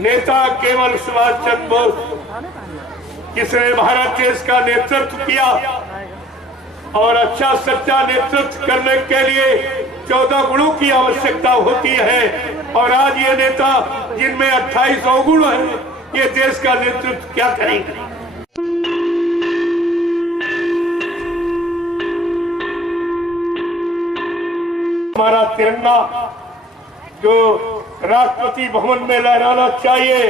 नेता केवल सुभाष चंद्र बोस, जिसने भारत देश का नेतृत्व किया और अच्छा सच्चा नेतृत्व करने के लिए 14 गुणों की आवश्यकता होती है। और आज ये नेता जिनमें 28 अवगुण है, ये देश का नेतृत्व क्या करेंगे। हमारा तिरंगा जो राष्ट्रपति भवन में लहराना चाहिए,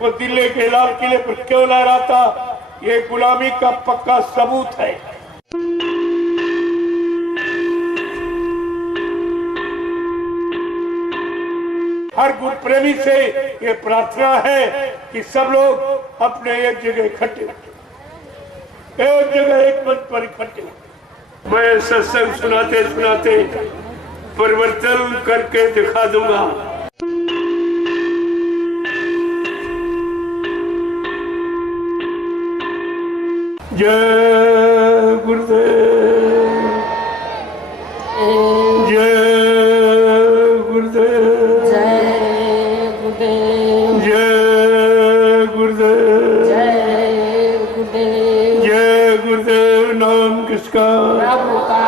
वो दिल्ली के लाल किले पर क्यों लहराता, ये गुलामी का पक्का सबूत है। हर गुरु प्रेमी से ये प्रार्थना है कि सब लोग अपने एक जगह इकट्ठे, एक जगह एक मंच पर इकट्ठे। मैं सत्संग सुनाते सुनाते परिवर्तन करके दिखा दूंगा। जय गुरुदेव, जय गुरुदेव, जय गुरुदेव, जय गुरुदेव, जय गुरुदेव, जय गुरुदेव। नाम किसका? प्रभु का।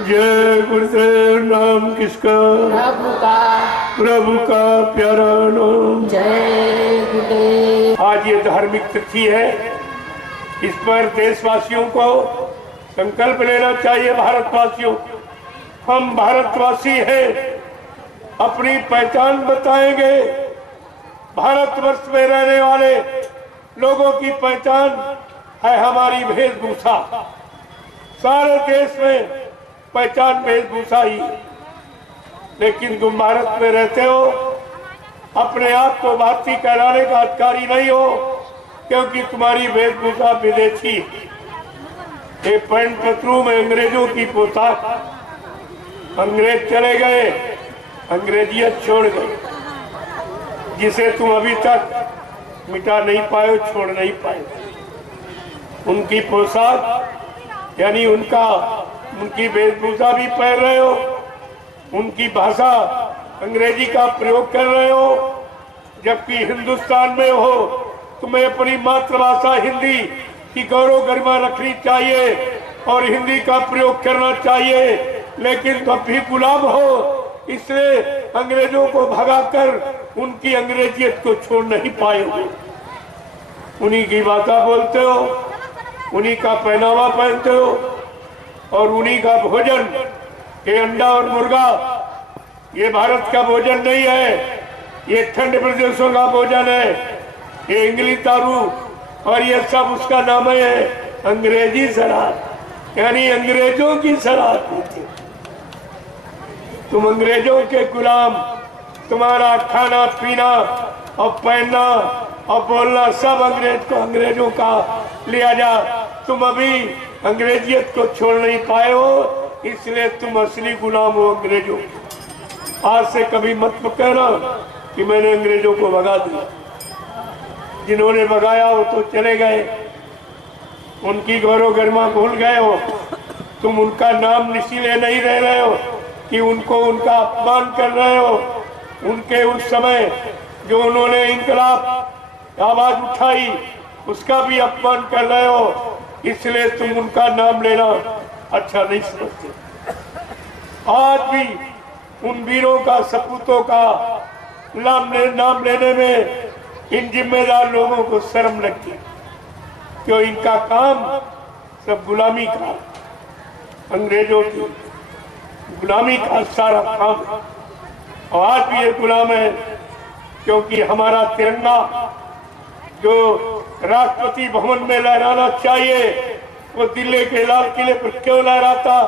जय गुरुदेव। नाम किसका? प्रभु का। प्रभु का प्यारा नाम। जय गुरुदेव। आज ये धार्मिक तिथि है, इस पर देशवासियों को संकल्प लेना चाहिए। भारतवासियों, हम भारतवासी हैं, अपनी पहचान बताएंगे। भारतवर्ष में रहने वाले लोगों की पहचान है हमारी वेशभूषा। सारे देश में पहचान वेशभूषा ही, लेकिन तुम भारत में रहते हो, अपने आप को भारतीय कहलाने का अधिकारी नहीं हो, क्योंकि तुम्हारी वेशभूषा विदेशी। ये पैंट पतलू में अंग्रेजों की पोशाक, अंग्रेज चले गए, अंग्रेजियत छोड़ गए, जिसे तुम अभी तक मिटा नहीं पाए, छोड़ नहीं पाए। उनकी पोशाक यानी उनकी वेशभूषा भी पहन रहे हो, उनकी भाषा अंग्रेजी का प्रयोग कर रहे हो, जबकि हिंदुस्तान में हो तुम्हें अपनी मातृभाषा हिंदी की गौरव गरिमा रखनी चाहिए और हिंदी का प्रयोग करना चाहिए। लेकिन तुम भी गुलाम हो, इसलिए अंग्रेजों को भगाकर उनकी अंग्रेजियत को छोड़ नहीं पाए हो। उन्हीं की भाषा बोलते हो, उन्हीं का पहनावा पहनते हो और उन्हीं का भोजन, ये अंडा और मुर्गा, ये भारत का भोजन नहीं है, ये ठंड प्रदेशों का भोजन है। ये इंग्लिश दारू और ये सब उसका नाम है अंग्रेजी शराब, यानी अंग्रेजों की शराब पीते। तुम अंग्रेजों के गुलाम, तुम्हारा खाना पीना और पहनना और बोलना सब अंग्रेजों का लिया जा। तुम अभी अंग्रेजियत को छोड़ नहीं पाए हो, इसलिए तुम असली गुलाम हो अंग्रेजों। आज से कभी मत कहना कि मैंने अंग्रेजों को भगा दिया। जिन्होंने भगाया वो तो चले गए, उनकी गौरव गरिमा भूल गए हो। तुम उनका नाम इसीलिए नहीं रह रहे हो कि उनको उनका अपमान कर रहे हो। उनके उस समय जो उन्होंने इंकलाब आवाज उठाई, उसका भी अपमान कर रहे हो, इसलिए तुम उनका नाम लेना अच्छा नहीं समझते। आज भी उन वीरों का, सपूतों का नाम लेने में इन जिम्मेदार लोगों को शर्म लगती, क्यों इनका काम सब गुलामी का, अंग्रेजों की गुलामी का सारा काम है। और आज भी ये गुलाम है, क्योंकि हमारा तिरंगा जो राष्ट्रपति भवन में लहराना चाहिए, वो दिल्ली के लाल किले पर क्यों लहराता,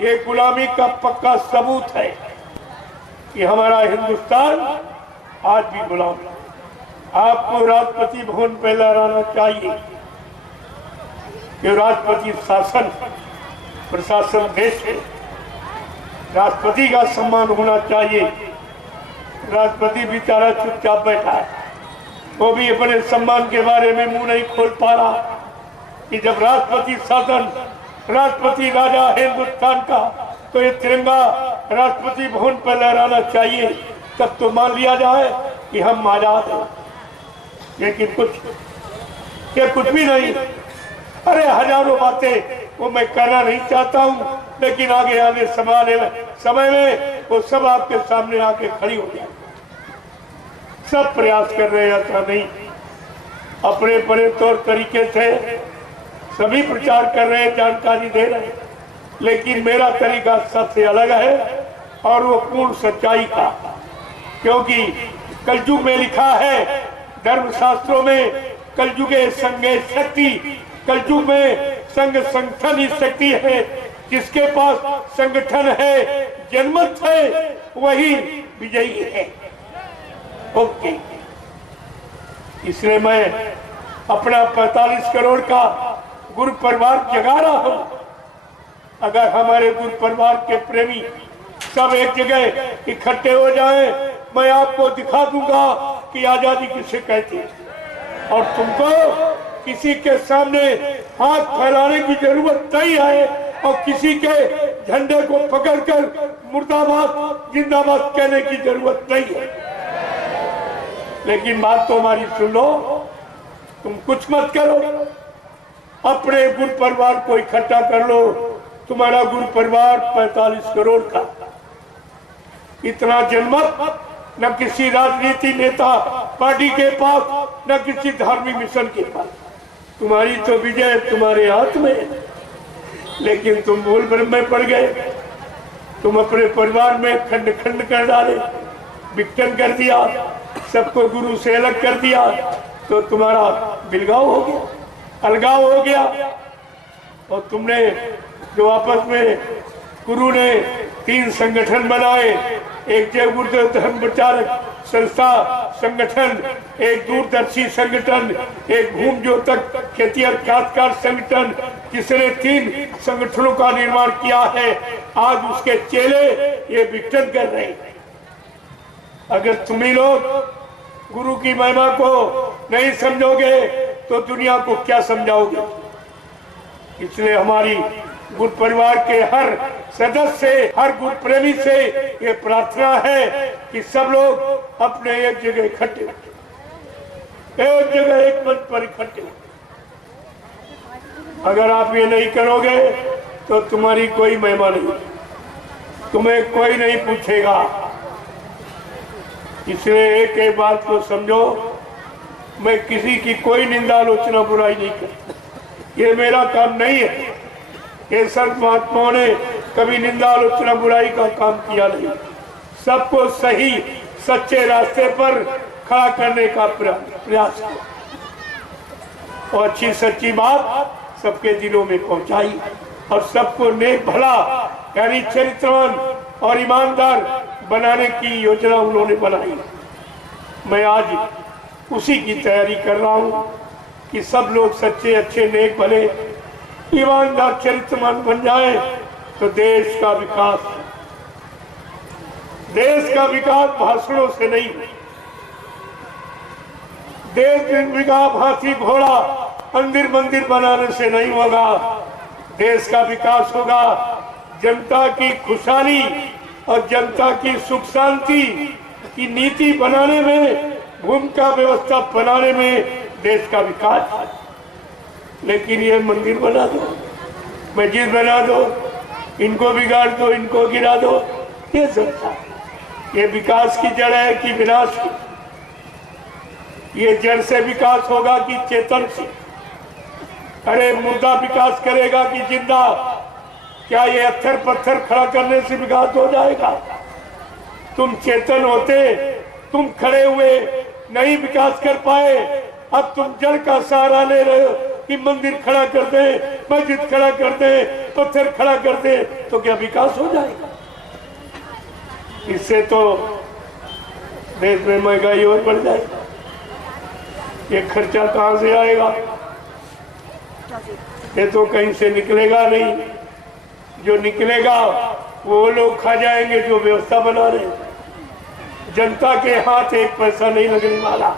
ये गुलामी का पक्का सबूत है कि हमारा हिंदुस्तान आज भी गुलाम है। आपको राष्ट्रपति भवन पे लहराना चाहिए कि राष्ट्रपति शासन, प्रशासन देश है, राष्ट्रपति का सम्मान होना चाहिए। राष्ट्रपति बेचारा चुपचाप बैठा है, वो भी अपने सम्मान के बारे में मुंह नहीं खोल पा रहा कि जब राष्ट्रपति शासन, राष्ट्रपति राजा है हिंदुस्तान का, तो ये तिरंगा राष्ट्रपति भवन पर लहराना चाहिए, तब तो मान लिया जाए कि हम आजाद हैं, लेकिन ये कुछ भी नहीं। अरे हजारों बातें वो मैं करना नहीं चाहता हूँ, लेकिन आगे आने समय में वो सब आपके सामने आके खड़ी हो जाए। सब प्रयास कर रहे हैं, ऐसा नहीं, अपने अपने तौर तरीके से सभी प्रचार कर रहे हैं, जानकारी दे रहे हैं, लेकिन मेरा तरीका सबसे अलग है और वो पूर्ण सच्चाई का। क्योंकि कलयुग में लिखा है धर्मशास्त्रों में, कलयुगे संगे शक्ति, कलयुग में संग संगठन ही शक्ति है। जिसके पास संगठन है, जनमत है, वही विजयी है। ओके, इसलिए मैं अपना 45 करोड़ का गुरु परिवार जगा रहा हूं। अगर हमारे गुरु परिवार के प्रेमी सब एक जगह इकट्ठे हो जाएं, मैं आपको दिखा दूंगा कि आजादी किसे कहती है। और तुमको किसी के सामने हाथ फैलाने की जरूरत नहीं है और किसी के झंडे को पकड़कर मुर्दाबाद जिंदाबाद कहने की जरूरत नहीं है। लेकिन बात तो हमारी सुन लो, तुम कुछ मत करो, अपने गुरु परिवार को इकट्ठा कर लो। तुम्हारा गुरु परिवार 45 करोड़ का, इतना जनमत न किसी राजनीति नेता पार्टी के पास, न किसी धार्मिक मिशन के पास। तुम्हारी तो विजय तुम्हारे हाथ में है, लेकिन तुम भूल भ्रम में पड़ गए। तुम अपने परिवार में खंड खंड कर डाले, विघटन कर दिया, सबको गुरु से अलग कर दिया, तो तुम्हारा बिलगाव हो गया, अलगाव हो गया। और तुमने जो आपस में गुरु ने 3 संगठन बनाए, एक जय गुरुदेव धर्म प्रचारक संस्था संगठन, एक दूरदर्शी संगठन, एक भूमि ज्योतक खेती और खासकार संगठन, जिसने 3 संगठनों का निर्माण किया है। आज उसके चेले ये विघटन कर रहे हैं। अगर तुम्ही लोग गुरु की महिमा को नहीं समझोगे तो दुनिया को क्या समझाओगे। इसलिए हमारी गुरु परिवार के हर सदस्य से, हर गुरु प्रेमी से ये प्रार्थना है कि सब लोग अपने एक जगह इकट्ठे, एक जगह एक मंच पर इकट्ठे। अगर आप ये नहीं करोगे तो तुम्हारी कोई महिमा नहीं, तुम्हें कोई नहीं पूछेगा। इसलिए एक एक बात को समझो, मैं किसी की कोई निंदा आलोचना बुराई नहीं करता, ये मेरा काम नहीं है। ये संत महात्माओं ने कभी निंदा आलोचना बुराई का काम किया नहीं, सबको सही सच्चे रास्ते पर खड़ा करने का प्रयास किया और अच्छी सच्ची बात सबके दिलों में पहुंचाई और सबको नेक भला यानी चरित्रवान और ईमानदार बनाने की योजना उन्होंने बनाई। मैं आज उसी की तैयारी कर रहा हूं कि सब लोग सच्चे अच्छे नेक भले ईमानदार चरित्रवान बन जाए तो देश का विकास भाषणों से नहीं, देश विकास हाथी घोड़ा मंदिर मंदिर बनाने से नहीं होगा। देश का विकास होगा जनता की खुशहाली और जनता की सुख शांति की नीति बनाने में, भूमिका व्यवस्था बनाने में देश का विकास। लेकिन ये मंदिर बना दो, मस्जिद बना दो, इनको बिगाड़ दो, इनको गिरा दो, ये सब ये विकास की जड़ है कि विनाश की? ये जड़ से विकास होगा कि चेतन से? अरे मुर्दा विकास करेगा कि जिंदा? क्या ये पत्थर पत्थर खड़ा करने से विकास हो जाएगा? तुम चेतन होते, तुम खड़े हुए नहीं विकास कर पाए, अब तुम जड़ का सहारा ले रहे हो कि मंदिर खड़ा कर दे, मस्जिद खड़ा कर दे, पत्थर खड़ा कर दे, तो क्या विकास हो जाएगा? इससे तो देश में महंगाई और बढ़ जाएगी। ये खर्चा कहां से आएगा? ये तो कहीं से निकलेगा नहीं, जो निकलेगा वो लोग खा जाएंगे जो व्यवस्था बना रहे हैं। जनता के हाथ एक पैसा नहीं लगने वाला,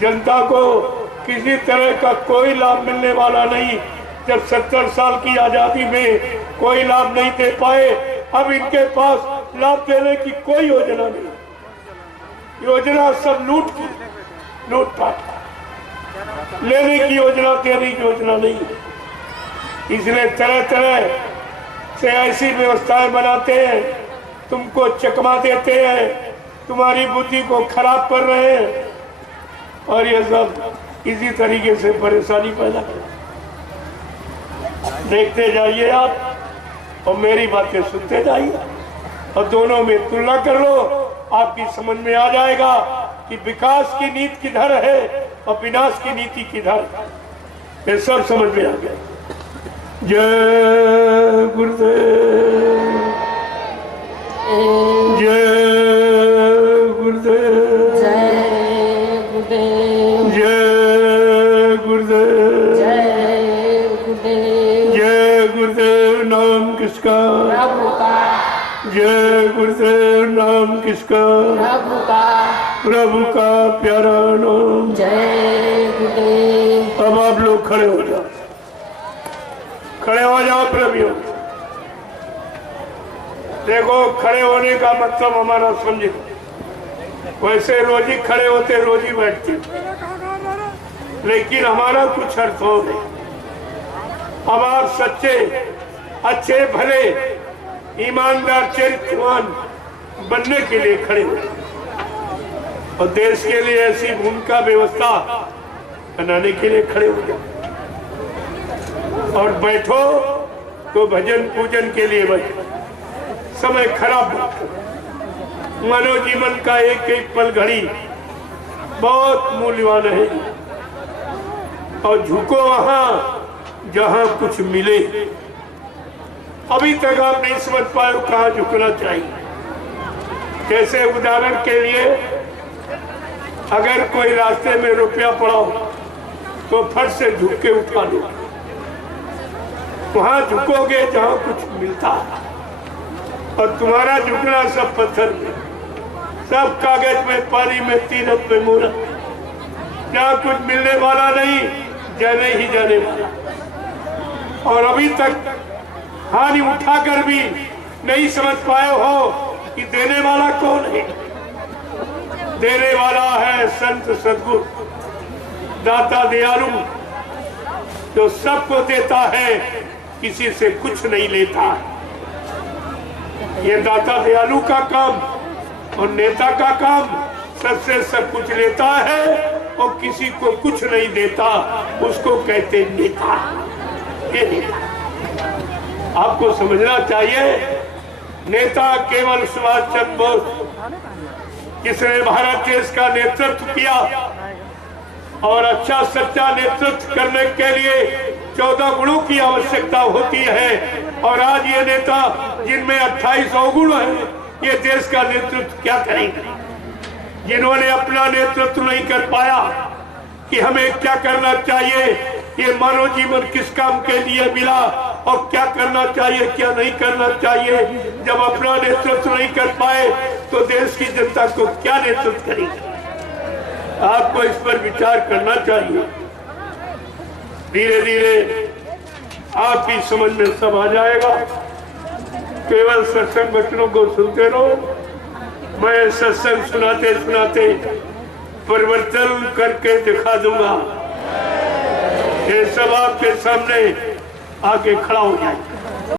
जनता को किसी तरह का कोई लाभ मिलने वाला नहीं। जब 70 साल की आजादी में कोई लाभ नहीं दे पाए, अब इनके पास लाभ देने की कोई योजना नहीं। योजना सब लूटपाट, लेने की योजना, देने की योजना नहीं। इसलिए तरह तरह से ऐसी व्यवस्थाएं बनाते हैं, तुमको चकमा देते हैं, तुम्हारी बुद्धि को खराब कर रहे हैं, और ये सब इसी तरीके से परेशानी पैदा कर। देखते जाइए आप और मेरी बातें सुनते जाइए, और दोनों में तुलना कर लो, आपकी समझ में आ जाएगा कि विकास की नीति किधर है और विनाश की नीति किधर, ये सब समझ में आ गया। जय गुरुदेव, जय गुरुदेव, जय गुरुदेव, जय गुरुदेव, जय गुरुदेव, जय गुरुदेव। नाम किसका? प्रभु का, जय गुरुदेव। नाम किसका? प्रभु का, प्रभु का प्यारा नाम। जय गुरुदेव। अब आप लोग खड़े हो जाओ, खड़े हो जाओ प्रभु। देखो, खड़े होने का मतलब हमारा समझे, वैसे रोज ही खड़े होते, रोज ही बैठते, लेकिन हमारा कुछ अर्थ हो नहीं। अब आप सच्चे, अच्छे, भले, ईमानदार, चरित्रवान बनने के लिए खड़े हो, और देश के लिए ऐसी भूमिका व्यवस्था बनाने के लिए खड़े हो जाओ। और बैठो तो भजन पूजन के लिए बैठो, समय खराब मत करो। मानव जीवन का एक एक पल घड़ी बहुत मूल्यवान है, और झुको वहां जहां कुछ मिले। अभी तक आप नहीं समझ पाए कहां झुकना चाहिए। जैसे उदाहरण के लिए, अगर कोई रास्ते में रुपया पड़ा हो तो फट से झुक के उठा लो, वहां झुकोगे जहां कुछ मिलता है। और तुम्हारा झुकना सब पत्थर में, सब कागज में, पानी में, तीरथ में, मूरत, जहां कुछ मिलने वाला नहीं, जाने ही जाने वाला। और अभी तक हानि उठाकर भी नहीं समझ पाए हो कि देने वाला कौन है। देने वाला है संत सद्गुरु, दाता दयालु, जो सबको देता है, किसी से कुछ नहीं लेता। ये दाता दयालु का काम और नेता का काम, सबसे सब कुछ लेता है और किसी को कुछ नहीं देता, उसको कहते नेता। ये नेता आपको समझना चाहिए। नेता केवल सुभाष चंद्र बोस, जिसने भारत देश का नेतृत्व किया, और अच्छा सच्चा नेतृत्व करने के लिए 14 गुणों की आवश्यकता होती है। और आज ये नेता जिनमें 28 अवगुण है, ये देश का नेतृत्व क्या करेंगे? जिन्होंने अपना नेतृत्व नहीं कर पाया कि हमें क्या करना चाहिए, ये मानव जीवन किस काम के लिए मिला, और क्या करना चाहिए, क्या नहीं करना चाहिए, जब अपना नेतृत्व नहीं कर पाए तो देश की जनता को क्या नेतृत्व करेंगे? आपको इस पर विचार करना चाहिए। धीरे धीरे आपकी समझ में सब आ जाएगा। केवल सत्संग वचनों को सुनते रहो। मैं सत्संग सुनाते सुनाते परिवर्तन करके दिखा दूंगा। ये सब आपके सामने आके खड़ा हो जाएगा।